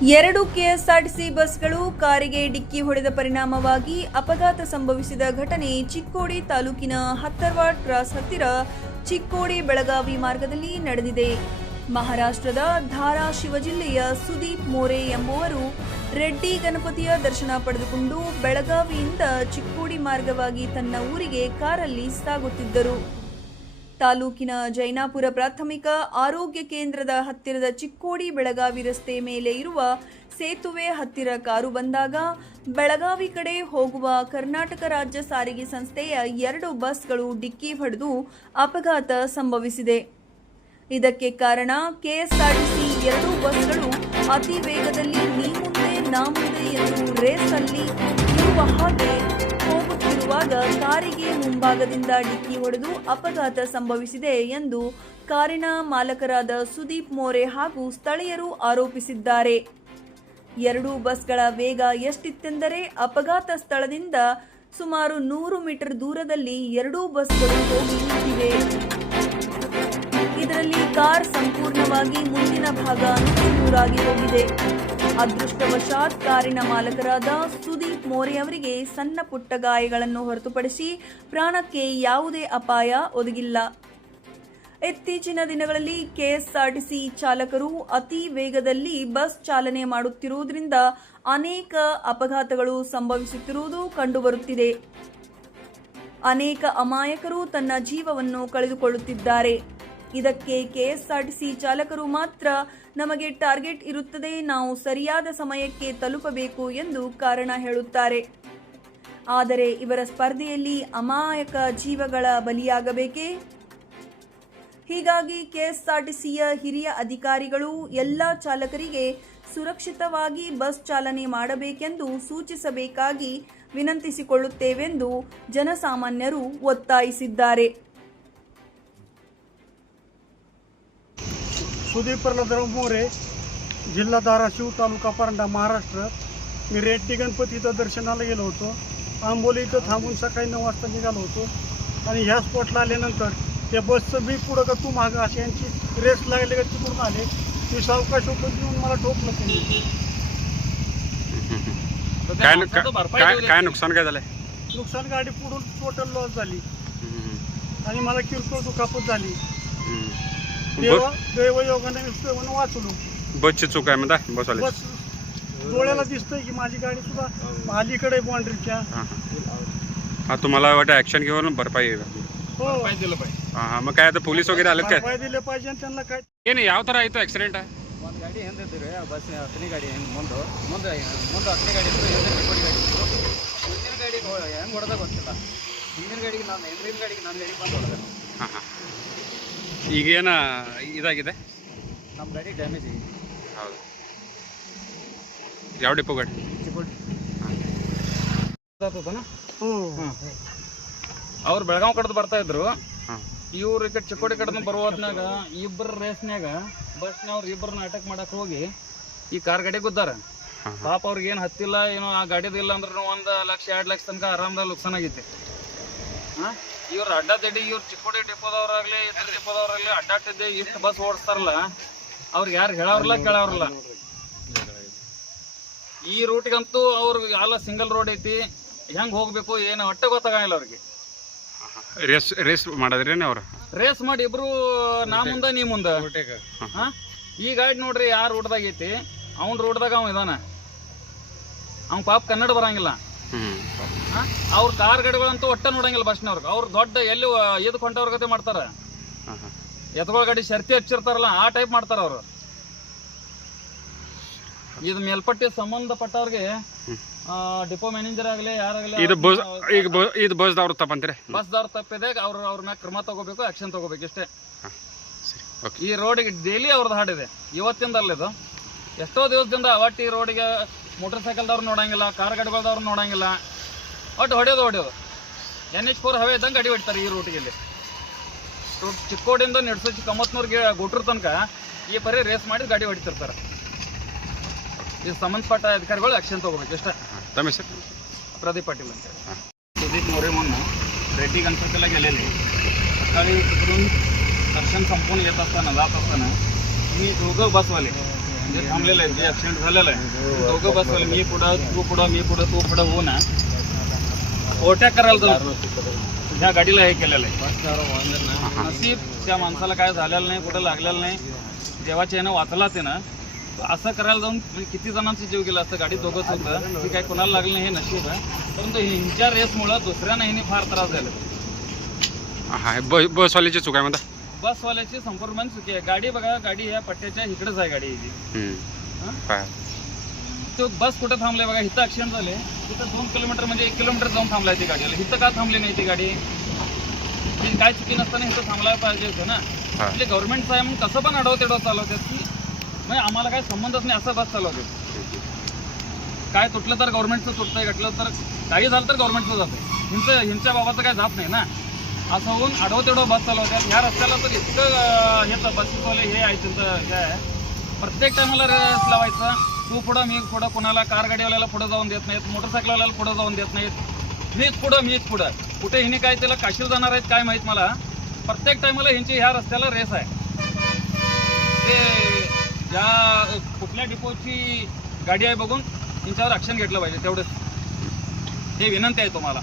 ಎರಡು ಕೆಎಸ್ಆರ್ಟಿಸಿ ಬಸ್ಗಳು ಕಾರಿಗೆ ಡಿಕ್ಕಿ ಹೊಡೆದ ಪರಿಣಾಮವಾಗಿ ಅಪಘಾತ ಸಂಭವಿಸಿದ ಘಟನೆ ಚಿಕ್ಕೋಡಿ ತಾಲೂಕಿನ ಹತ್ತರ್ವಾಡ್ ಕ್ರಾಸ್ ಹತ್ತಿರ ಚಿಕ್ಕೋಡಿ ಬೆಳಗಾವಿ ಮಾರ್ಗದಲ್ಲಿ ನಡೆದಿದೆ. ಮಹಾರಾಷ್ಟ್ರದ ಧಾರಾಶಿವ ಜಿಲ್ಲೆಯ ಸುದೀಪ್ ಮೋರೆ ಎಂಬುವರು ರೆಡ್ಡಿ ಗಣಪತಿಯ ದರ್ಶನ ಪಡೆದುಕೊಂಡು ಬೆಳಗಾವಿಯಿಂದ ಚಿಕ್ಕೋಡಿ ಮಾರ್ಗವಾಗಿ ತನ್ನ ಊರಿಗೆ ಕಾರಲ್ಲಿ ಸಾಗುತ್ತಿದ್ದರು. ತಾಲೂಕಿನ ಜೈನಾಪುರ ಪ್ರಾಥಮಿಕ ಆರೋಗ್ಯ ಕೇಂದ್ರದ ಹತ್ತಿರದ ಚಿಕ್ಕೋಡಿ ಬೆಳಗಾವಿ ರಸ್ತೆ ಮೇಲೆ ಇರುವ ಸೇತುವೆ ಹತ್ತಿರ ಕಾರು ಬಂದಾಗ ಬೆಳಗಾವಿ ಕಡೆ ಹೋಗುವ ಕರ್ನಾಟಕ ರಾಜ್ಯ ಸಾರಿಗೆ ಸಂಸ್ಥೆಯ 2 ಬಸ್ಗಳು ಡಿಕ್ಕಿ ಹೊಡೆದು ಅಪಘಾತ ಸಂಭವಿಸಿದೆ. ಇದಕ್ಕೆ ಕಾರಣ ಕೆಎಸ್ಆರ್ಟಿಸಿ 2 ಬಸ್ಗಳು ಅತಿ ವೇಗದಲ್ಲಿ ನೀ ಮುಂದೆ ನಾ ಮುಂದೆ ಎಂದು ರೇಸಲ್ಲಿ ಇರುವ ಹಾಗೆ ಹೋಗುತ್ತಿರುವಾಗ ಕಾರಿಗೆ ಮುಂಭಾಗದಿಂದ ಡಿಕ್ಕಿ ಹೊಡೆದು ಅಪಘಾತ ಸಂಭವಿಸಿದೆ ಎಂದು ಕಾರಿನ ಮಾಲಕರಾದ ಸುದೀಪ್ ಮೋರೆ ಹಾಗೂ ಸ್ಥಳೀಯರು ಆರೋಪಿಸಿದ್ದಾರೆ. 2 ಬಸ್ಗಳ ವೇಗ ಎಷ್ಟಿತ್ತೆಂದರೆ ಅಪಘಾತ ಸ್ಥಳದಿಂದ ಸುಮಾರು 100 ಮೀಟರ್ ದೂರದಲ್ಲಿ 2 ಬಸ್ಗಳು ಹೋಗಿ ನಿಂತಿವೆ. ಇದರಲ್ಲಿ ಕಾರ್ ಸಂಪೂರ್ಣವಾಗಿ ಮುಂದಿನ ಭಾಗ ನುಚ್ಚುನೂರಾಗಿ ಹೋಗಿದೆ. ಅದೃಷ್ಟವಶಾತ್ ಕಾರಿನ ಮಾಲಕರಾದ ಸುದೀಪ್ ಮೋರೆ ಅವರಿಗೆ ಸಣ್ಣ ಪುಟ್ಟ ಗಾಯಗಳನ್ನು ಹೊರತುಪಡಿಸಿ ಪ್ರಾಣಕ್ಕೆ ಯಾವುದೇ ಅಪಾಯ ಒದಗಿಲ್ಲ. ಇತ್ತೀಚಿನ ದಿನಗಳಲ್ಲಿ ಕೆಎಸ್ಆರ್ಟಿಸಿ ಚಾಲಕರು ಅತಿ ವೇಗದಲ್ಲಿ ಬಸ್ ಚಾಲನೆ ಮಾಡುತ್ತಿರುವುದರಿಂದ ಅನೇಕ ಅಪಘಾತಗಳು ಸಂಭವಿಸುತ್ತಿರುವುದು ಕಂಡುಬರುತ್ತಿದೆ. ಅನೇಕ ಅಮಾಯಕರು ತನ್ನ ಜೀವವನ್ನು ಕಳೆದುಕೊಳ್ಳುತ್ತಿದ್ದಾರೆ. ಇದಕ್ಕೆ ಕೆಎಸ್ಆರ್ಟಿಸಿ ಚಾಲಕರು ಮಾತ್ರ ನಮಗೆ ಟಾರ್ಗೆಟ್ ಇರುತ್ತದೆ, ನಾವು ಸರಿಯಾದ ಸಮಯಕ್ಕೆ ತಲುಪಬೇಕು ಎಂದು ಕಾರಣ ಹೇಳುತ್ತಾರೆ. ಆದರೆ ಇವರ ಸ್ಪರ್ಧೆಯಲ್ಲಿ ಅಮಾಯಕ ಜೀವಗಳ ಬಲಿಯಾಗಬೇಕೇ? ಹೀಗಾಗಿ ಕೆಎಸ್ಆರ್ಟಿಸಿಯ ಹಿರಿಯ ಅಧಿಕಾರಿಗಳು ಎಲ್ಲ ಚಾಲಕರಿಗೆ ಸುರಕ್ಷಿತವಾಗಿ ಬಸ್ ಚಾಲನೆ ಮಾಡಬೇಕೆಂದು ಸೂಚಿಸಬೇಕಾಗಿ ವಿನಂತಿಸಿಕೊಳ್ಳುತ್ತೇವೆಂದು ಜನಸಾಮಾನ್ಯರು ಒತ್ತಾಯಿಸಿದ್ದಾರೆ. सुदीप प्रल्हादराव मोरे, जिल्हा धाराशिव, तालुका परंडा, महाराष्ट्र. मी रेड्डी गणपतीचं दर्शनाला गेलो होतो. आंबोली इथं थांबून सकाळी 9 वाजता निघालो होतो आणि ह्या स्पॉटला आल्यानंतर त्या बसचं बी पुढं का तू मागं अशी यांची रेस लागले का तिकडून आले. मी सावकाश होतो येऊन मला ठोकलं त्यांनी. काय नुकसान काय झालंय? नुकसान गाडी पुढून टोटल लॉस झाली आणि मला किरकोळ दुखापत झाली. दैवयोगाने वाचलो. बसची चूक आहे म्हणता बसवाले. बस डोळ्याला दिसतंय की माझी गाडी सुद्धा अलीकडे बाउंड्रीच्या. हा तुम्हाला वाटतं ऍक्शन घेऊन भरपाई हो दिलं पाहिजे. हां मग काय आता पोलीस वगैरे आलेत काय? भरपाई दिले पाहिजे आणि त्यांना काय ಏನು ಯಾವ ಥರ ಆಯಿತು ಆಕ್ಸಿಡೆಂಟ್? ಒಂದು ಗಾಡಿ ಹಿಂದಿದ್ರಿ ಬಸ್ ಹತ್ತನೇ ಗಾಡಿ ಮುಂದೆ ಹತ್ತನೇ ಗಾಡಿ ಇತ್ತು, ಚಿಕ್ಕೋಡಿ ಗಾಡಿ ಇತ್ತು. ಮುಂದಿನ ಗಾಡಿಗೆ ಹೆಂಗೆ ಹೊಡೆದ ಗೊತ್ತಿಲ್ಲ. ಹಿಂದಿನ ಗಾಡಿಗೆ ನಾನು ಗಾಡಿಗೆ ನನ್ನ ಗಾಡಿಗೆ ಬಂದು ಹೊಡೆದ. ಹಾಂ ಹಾಂ ಈಗೇನು ಇದಾಗಿದೆ? ನಮ್ಮ ಗಾಡಿ ಡ್ಯಾಮೇಜ್ ಆಗಿದೆ. ಹೌದು. ಯಾವ ಡಿಪೋ ಗಾಡಿ? ಚಿಕ್ಕೋಡಿ. ಅವ್ರು ಬೆಳಗಾವ್ ಕಡೆದು ಬರ್ತಾ ಇದ್ರು. ಹಾಂ ಇವ್ರು ಈ ಕಡೆ ಚಿಕ್ಕೋಡಿ ಕಡೆದು ಬರುವ ಹೊತ್ನಾಗ ಇಬ್ಬರು ರೇಸ್ನ್ಯಾಗ ಬಸ್ನವ್ರು ಇಬ್ಬರನ್ನ ಅಟ್ಯಾಕ್ ಮಾಡಕ್ಕೆ ಹೋಗಿ ಈ ಕಾರ್ ಗಾಡಿ ಗುದ್ದಾರ. ಪಾಪ ಅವ್ರಿಗೆ ಏನು ಹತ್ತಿಲ್ಲ ಏನೋ, ಆ ಗಾಡಿದು ಇಲ್ಲ ಅಂದ್ರೆ 1 ಲಕ್ಷ 2 ಲಕ್ಷ ತನಕ ಆರಾಮದಾಗ ನುಕ್ಸಾನ್ ಆಗೈತಿ. ಹಾಂ ಇವ್ರು ಅಡ್ಡಾದಿಡ್ಡಿ ಇವ್ರು ಚಿಕ್ಕೋಡಿ ಡಿಪೋದವ್ರಾಗಲಿ ಇತರ ಡಿಪೋದವ್ರಾಗಲಿ ಅಡ್ಡಾಟಿದ್ದೆ ಇಷ್ಟು ಬಸ್ ಓಡಿಸ್ತಾರಲ್ಲ, ಅವ್ರಿಗೆ ಯಾರು ಹೇಳೋರಲ್ಲ ಕೇಳೋರಲ್ಲ. ಈ ರೂಟ್ಗಂತೂ ಅವ್ರಿಗೆ ಎಲ್ಲ ಸಿಂಗಲ್ ರೋಡ್ ಐತಿ, ಹೆಂಗೆ ಹೋಗ್ಬೇಕು ಏನು ಒಟ್ಟೆ ಗೊತ್ತಾಗಲ್ಲ ಅವ್ರಿಗೆ. ರೇಸ್ ಮಾಡಿದ್ರೇನೆ ಅವ್ರು ರೇಸ್ ಮಾಡಿ ಇಬ್ರು ನಾ ಮುಂದೆ ನೀ ಮುಂದೆ. ಹಾಂ ಈ ಗಾಡಿ ನೋಡ್ರಿ ಯಾರು ರೋಡ್ದಾಗ ಐತಿ, ಅವ್ನ ರೋಡ್ದಾಗ ಅವ ಇದಾನ, ಅವ್ನ ಪಾಪ ಕನ್ನಡ ಬರಂಗಿಲ್ಲ. ಅವ್ರ ಕಾರ್ ಗಾಡಿಗಳಂತೂ ಒಟ್ಟ ನೋಡಂಗಿಲ್ಲ ಬಸ್ನವ್ರಿಗೆ. ಅವ್ರು ದೊಡ್ಡ ಎಲ್ಲಿ ಎದ್ ಕೊಂಟವ್ರ ಗತೆ ಮಾಡ್ತಾರ, ಎತ್ಗಳ ಗಾಡಿ ಶರ್ತಿ ಹಚ್ಚಿರ್ತಾರಲ್ಲ ಆ ಟೈಪ್ ಮಾಡ್ತಾರ ಅವರು. ಇದು ಮೇಲ್ಪಟ್ಟಿ ಸಂಬಂಧಪಟ್ಟವ್ರಿಗೆ ಡಿಪೋ ಮ್ಯಾನೇಜರ್ ಆಗಲಿ ಯಾರಾಗಲಿ ಇದು ಬಸ್ದವ್ರು ತಪ್ಪಂತೀರಿ? ಬಸ್ದವ್ರು ತಪ್ಪಿದೆ, ಅವ್ರ ಮ್ಯಾಗ ಕ್ರಮ ತಗೋಬೇಕು, ಆಕ್ಷನ್ ತಗೋಬೇಕು ಇಷ್ಟೇ. ಈ ರೋಡಿಗೆ ಡೈಲಿ ಅವ್ರದ್ದು ಹಾಡಿದೆ, ಇವತ್ತಿಂದಲ್ಲ ಇದು, ಎಷ್ಟೋ ದಿವಸದಿಂದ. ಒಟ್ಟು ಈ ರೋಡಿಗೆ ಮೋಟರ್ ಸೈಕಲ್ದವ್ರು ನೋಡಂಗಿಲ್ಲ, ಕಾರ್ ಗಾಡಿಗಳದವ್ರು ನೋಡಂಗಿಲ್ಲ, ಒಟ್ಟು ಹೊಡೆಯೋದು. NH4 ಹವೆ ಇದ್ದಂಗೆ ಗಾಡಿ ಹೊಡಿತಾರೆ ಈ ರೂಟಿಗೆ. ಚಿಕ್ಕೋಡಿಯಿಂದ ನಿಡ್ಸೋಚಿ ಕಮ್ಮತ್ನೂರ್ಗೆ ಗುಟ್ರ ತನಕ ಈ ಪರಿ ರೇಸ್ ಮಾಡಿ ಗಾಡಿ ಹೊಡಿತಿರ್ತಾರೆ. ಇದು ಸಂಬಂಧಪಟ್ಟ ಅಧಿಕಾರಿಗಳು ಆಕ್ಷನ್ ತಗೋಬೇಕು ಇಷ್ಟೇ. तम सर प्रदीप पाटील सुदीप मोरे म्हणून रेड्डी गणपतीला गेलेले. सकाळी तिकडून दर्शन संपून येत असताना जात असताना मी दोघं बसवाले जे थांबलेलं आहे, जे ऍक्सिडेंट झालेलं आहे, दोघं बसवाले, मी पुढं तू पुढं होऊ ना, ओव्हरटॅक करायला जाऊ ह्या गाडीला हे केलेलं आहे. नशीब त्या माणसाला काय झालेलं नाही, कुठं लागलेलं नाही, देवाच्या यानं वाचला ते ना. असं करायला जाऊन किती जणांचा जीव गेला असतं. गाडी दोघंच होतं, की काय कोणाला लागलं नाही हे नशीब आहे. परंतु ह्यांच्या रेसमुळं दुसऱ्यांना ह्यांनी फार त्रास झाला. हा बसवाल्याची चूक आहे म्हणता. बसवाल्याची संपूर्ण चुकी आहे. गाडी बघा, गाडी ह्या पट्ट्याच्या इकडेच आहे गाडी ह्याची. काय तो बस कुठं थांबले बघा, इथं ऍक्सिडेंट झाले, तिथं 2 किलोमीटर म्हणजे 1 किलोमीटर जाऊन थांबलाय ती गाडीला. इथं का थांबली नाही ती गाडी? ती काय चुकी नसताना इथं थांबलायला पाहिजे होतं ना. म्हणजे गव्हर्नमेंटचं आहे म्हणून कसं पण अडवतेडव चालवतात की म्हणजे आम्हाला काय संबंधच नाही असं बस चालवते. काय तुटलं तर गव्हर्नमेंटचं तुटतंय, घटलं तर काही झालं तर गव्हर्नमेंटचं जातं. ह्यांच्या बाबाचं काय जात नाही ना. असं होऊन अडवतेडव बस चालवतात. ह्या रस्त्याला तर इतकं हे बसवाले हे आहे त्यांचं हे आहे, प्रत्येक टायमाला रेस लावायचं. तू पुढं मी पुढं, कोणाला कार गाडीवाल्याला पुढं जाऊन देत नाहीत, मोटरसायकलवाल्याला पुढं जाऊन देत नाहीत. मीच पुढं. कुठे हिने काय त्याला काशील जाणार आहेत काय माहीत मला. प्रत्येक टायमाला ह्यांची ह्या रस्त्याला रेस आहे. ते ज्या कुठल्या डिपोची गाडी आहे बघून त्यांच्यावर ॲक्शन घेतलं पाहिजे तेवढंच. हे विनंती आहे तुम्हाला.